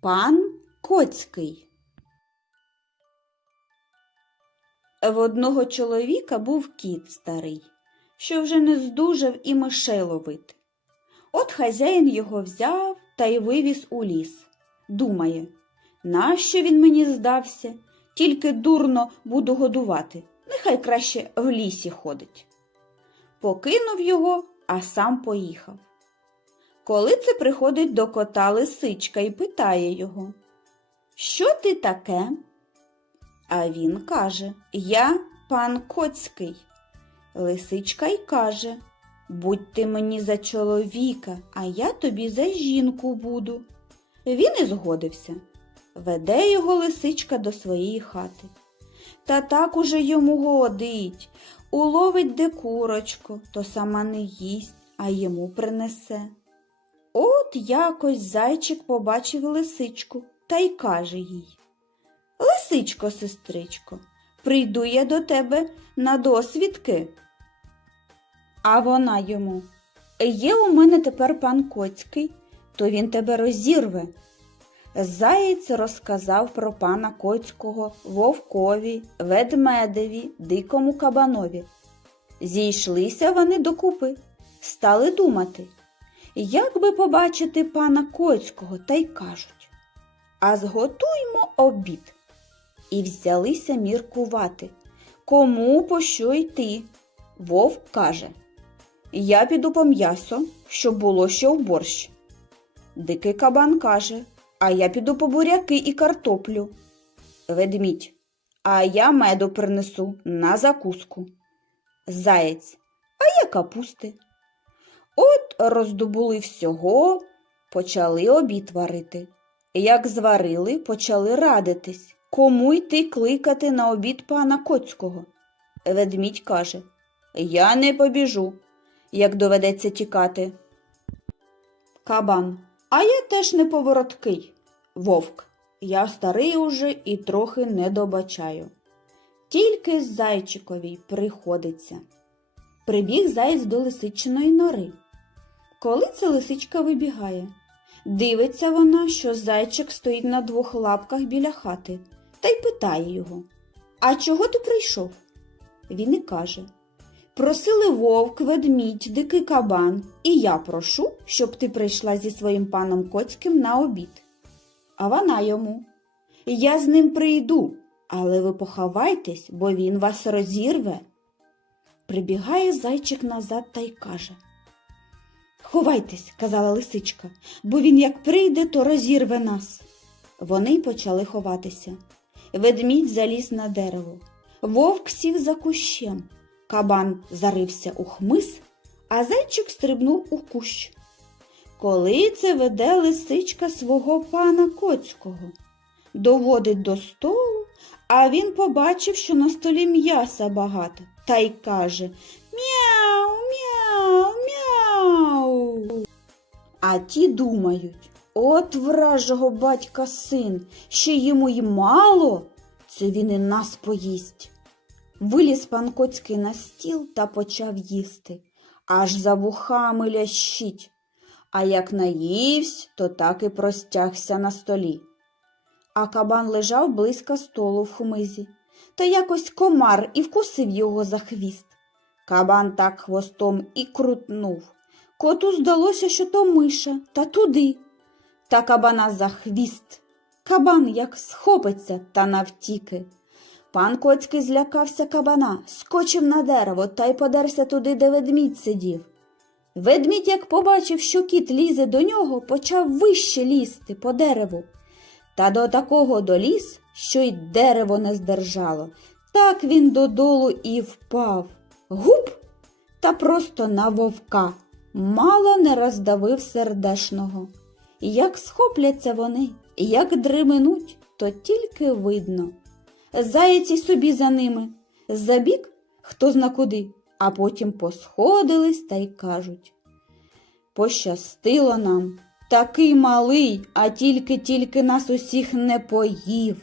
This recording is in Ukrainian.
Пан Коцький. В одного чоловіка був кіт старий, що вже не здужав і мишей ловити. От хазяїн його взяв та й вивіз у ліс. Думає, нащо він мені здався? Тільки дурно буду годувати. Нехай краще в лісі ходить. Покинув його, а сам поїхав. Коли це приходить до кота лисичка і питає його, Що ти таке? А він каже, Я пан Коцький. Лисичка й каже, Будь ти мені за чоловіка, а я тобі за жінку буду. Він і згодився. Веде його лисичка до своєї хати. Та так уже йому годить, уловить де курочку, то сама не їсть, а йому принесе. От якось зайчик побачив лисичку та й каже їй Лисичко, сестричко, прийду я до тебе на досвідки. А вона йому Є у мене тепер пан Коцький, то він тебе розірве. Заєць розказав про пана Коцького вовкові, ведмедеві, дикому кабанові. Зійшлися вони докупи, стали думати, як би побачити пана Коцького, та й кажуть А зготуймо обід. І взялися міркувати, кому по що йти. Вовк каже Я піду по м'ясо, щоб було що в борщ. Дикий кабан каже А я піду по буряки і картоплю. Ведмідь, а я меду принесу на закуску. Заєць, а я капусти. От роздобули всього, почали обід варити. Як зварили, почали радитись, кому йти кликати на обід пана Коцького. Ведмідь каже Я не побіжу, як доведеться тікати. Кабан. А я теж не повороткий. Вовк. Я старий уже і трохи не добачаю. Тільки зайчиковій приходиться. Прибіг заєць до лисичиної нори. Коли ця лисичка вибігає, дивиться вона, що зайчик стоїть на двох лапках біля хати, та й питає його А чого ти прийшов? Він і каже Просили вовк, ведмідь, дикий кабан, і я прошу, щоб ти прийшла зі своїм паном Коцьким на обід. А вона йому Я з ним прийду, але ви поховайтесь, бо він вас розірве. Прибігає зайчик назад та й каже Ховайтесь, казала лисичка, бо він як прийде, то розірве нас. Вони почали ховатися. Ведмідь заліз на дерево, вовк сів за кущем, кабан зарився у хмиз, а зайчик стрибнув у кущ. Коли це веде лисичка свого пана Коцького, доводить до столу, а він побачив, що на столі м'яса багато, та й каже Мяу, мяу, мяу. А ті думають, от вражого батька син, ще йому й мало, це він і нас поїсть. Виліз пан Коцький на стіл та почав їсти, аж за вухами лящить. А як наївсь, то так і простягся на столі. А кабан лежав близько столу в хмизі, та якось комар і вкусив його за хвіст. Кабан так хвостом і крутнув. Коту здалося, що то миша, та туди. Та кабана за хвіст. Кабан як схопиться та навтіки. Пан Коцький злякався кабана, скочив на дерево та й подерся туди, де ведмідь сидів. Ведмідь, як побачив, що кіт лізе до нього, почав вище лізти по дереву. Та до такого доліз, що й дерево не здержало. Так він додолу і впав. Гуп! Та просто на вовка. Мало не роздавив сердешного. Як схопляться вони, як дременуть, то тільки видно. Заяці собі за ними, забік хто зна куди, а потім посходились та й кажуть. Пощастило нам, такий малий, а тільки-тільки нас усіх не поїв.